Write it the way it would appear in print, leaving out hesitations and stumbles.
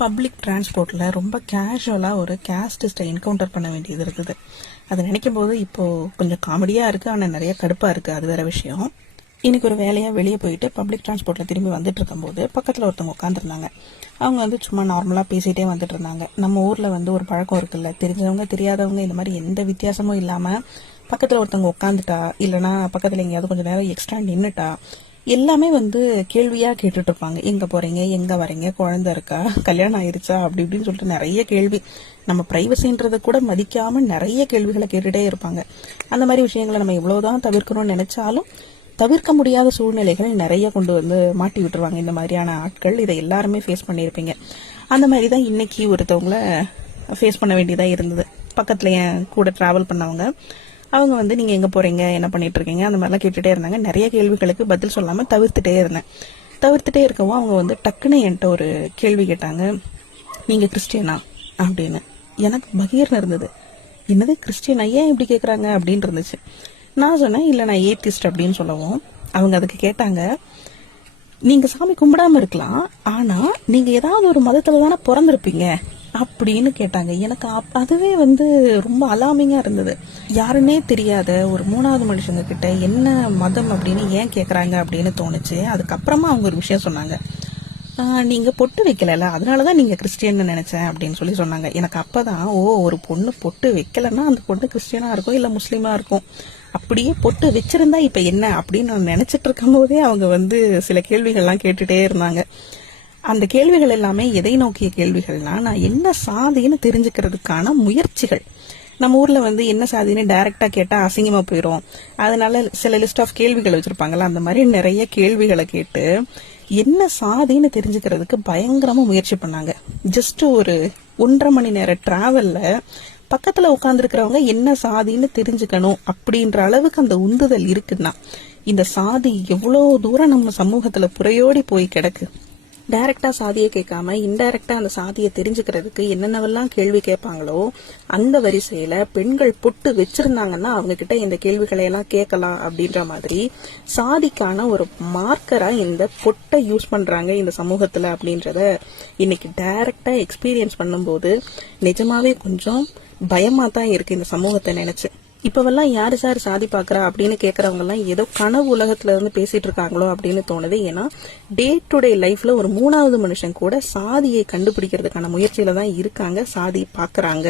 Public டிரான்ஸ்போர்ட்டில் ரொம்ப கேஷுவலாக ஒரு கேஸ்டிஸ்ட்டை என்கவுண்டர் பண்ண வேண்டியது இருக்குது. அதை நினைக்கும் போது இப்போது கொஞ்சம் காமெடியாக இருக்குது, ஆனால் நிறைய கடுப்பாக இருக்குது. அது வேறு விஷயம். இன்னைக்கு ஒரு வேலையாக வெளியே போயிட்டு பப்ளிக் டிரான்ஸ்போர்ட்டில் திரும்பி வந்துட்டு இருக்கும்போது பக்கத்தில் ஒருத்தவங்க உட்காந்துருந்தாங்க. அவங்க சும்மா நார்மலாக பேசிகிட்டே வந்துட்டு இருந்தாங்க. நம்ம ஊரில் ஒரு பழக்கம் இருக்குல்ல, தெரிஞ்சவங்க தெரியாதவங்க இந்த மாதிரி எந்த வித்தியாசமும் இல்லாமல் பக்கத்தில் ஒருத்தவங்க உட்காந்துட்டா, இல்லைனா பக்கத்தில் எங்கேயாவது கொஞ்சம் நேரம் எக்ஸ்ட்ரா நின்றுட்டா எல்லாமே கேள்வியா கேட்டுட்டு இருப்பாங்க. எங்க போறீங்க, எங்க வரீங்க, குழந்தை இருக்கா, கல்யாணம் ஆயிருச்சா, அப்படி இப்படின்னு சொல்லிட்டு நிறைய கேள்வி. நம்ம பிரைவசின்றதை கூட மதிக்காம நிறைய கேள்விகளை கேட்டுட்டே இருப்பாங்க. அந்த மாதிரி விஷயங்களை நம்ம எவ்வளவுதான் தவிர்க்கணும்னு நினைச்சாலும் தவிர்க்க முடியாத சூழ்நிலைகள் நிறைய கொண்டு மாட்டி விட்டுருவாங்க இந்த மாதிரியான ஆட்கள். இதை எல்லாருமே ஃபேஸ் பண்ணியிருப்பீங்க. அந்த மாதிரி தான் இன்னைக்கு ஒருத்தவங்கள ஃபேஸ் பண்ண வேண்டியதா இருந்தது. பக்கத்துல என் கூட டிராவல் பண்ணவங்க, அவங்க நீங்க எங்க போறீங்க, என்ன பண்ணிட்டு இருக்கீங்க, அந்த மாதிரிலாம் கேட்டுட்டே இருந்தாங்க. நிறைய கேள்விகளுக்கு பதில் சொல்லாம தவிர்த்துட்டே இருக்கவும் அவங்க டக்குன்னு என்கிட்ட ஒரு கேள்வி கேட்டாங்க. நீங்க கிறிஸ்டியனா அப்படின்னு. எனக்கு பகீர்னு இருந்தது. என்னது கிறிஸ்டியனா, ஏன் இப்படி கேக்குறாங்க அப்படின்னு இருந்துச்சு. நான் சொன்னேன், இல்ல நான் ஏத்திஸ்ட் அப்படின்னு சொல்லவும் அவங்க அதுக்கு கேட்டாங்க, நீங்க சாமி கும்பிடாம இருக்கலாம், ஆனா நீங்க ஏதாவது ஒரு மதத்துல தானே பிறந்திருப்பீங்க அப்படின்னு கேட்டாங்க. எனக்கு அதுவே ரொம்ப அலாமிங்கா இருந்தது. யாருன்னே தெரியாத ஒரு மூணாவது மனுஷங்க கிட்ட என்ன மதம் அப்படின்னு ஏன் கேக்குறாங்க அப்படின்னு தோணுச்சு. அதுக்கப்புறமா அவங்க ஒரு விஷயம் சொன்னாங்க. நீங்க பொட்டு வைக்கல, அதனாலதான் நீங்க கிறிஸ்டியன் நினைச்சேன் அப்படின்னு சொன்னாங்க. எனக்கு அப்பதான் ஒரு பொண்ணு பொட்டு வைக்கலன்னா அந்த பொண்ணு கிறிஸ்டியனா இருக்கும் இல்ல முஸ்லீமா இருக்கும். அப்படியே பொட்டு வச்சிருந்தா இப்ப என்ன அப்படின்னு நான் நினைச்சிட்டு இருக்கும் போதே அவங்க சில கேள்விகள்லாம் கேட்டுட்டே இருந்தாங்க. அந்த கேள்விகள் எல்லாமே எதை நோக்கிய கேள்விகள்னா, நான் என்ன சாதின்னு தெரிஞ்சுக்கிறதுக்கான முயற்சிகள். நம்ம ஊர்ல என்ன சாதின்னு டைரக்டா கேட்டா அசிங்கமா போயிடும். அதனால சில லிஸ்ட் ஆஃப் கேள்விகள் வச்சிருப்பாங்கல்ல, அந்த மாதிரி நிறைய கேள்விகளை கேட்டு என்ன சாதின்னு தெரிஞ்சுக்கிறதுக்கு பயங்கரமா முயற்சி பண்ணாங்க. ஜஸ்ட் ஒரு 1.5 மணி நேர டிராவல்ல பக்கத்துல உட்கார்ந்துருக்கிறவங்க என்ன சாதின்னு தெரிஞ்சுக்கணும் அப்படின்ற அளவுக்கு அந்த உந்துதல் இருக்குன்னா, இந்த சாதி எவ்வளவு தூரம் நம்ம சமூகத்துல புறையோடி போய் கிடக்கு. டைரக்டா சாதியை கேட்காம இன்டைரக்டா அந்த சாதியை தெரிஞ்சுக்கிறதுக்கு என்னென்னவெல்லாம் கேள்வி கேட்பாங்களோ அந்த வரிசையில பெண்கள் பொட்டு வச்சிருந்தாங்கன்னா அவங்க கிட்ட இந்த கேள்விகளை எல்லாம் கேட்கலாம் அப்படின்ற மாதிரி சாதிக்கான ஒரு மார்க்கரா இந்த பொட்டை யூஸ் பண்றாங்க இந்த சமூகத்துல அப்படின்றத இன்னைக்கு டைரக்டா எக்ஸ்பீரியன்ஸ் பண்ணும்போது நிஜமாவே கொஞ்சம் பயமா தான் இருக்கு இந்த சமூகத்தை நினைச்சு. இப்பவெல்லாம் யாரு சார் சாதி பாக்குறா அப்படின்னு கேக்குறவங்க எல்லாம் ஏதோ கனவு உலகத்துல இருந்து பேசிட்டு இருக்காங்களோ அப்படின்னு தோணுது. ஏன்னா டே டு டே லைஃப்ல ஒரு மூணாவது மனுஷன் கூட சாதியை கண்டுபிடிக்கிறதுக்கான முயற்சியில தான் இருக்காங்க, சாதி பாக்குறாங்க.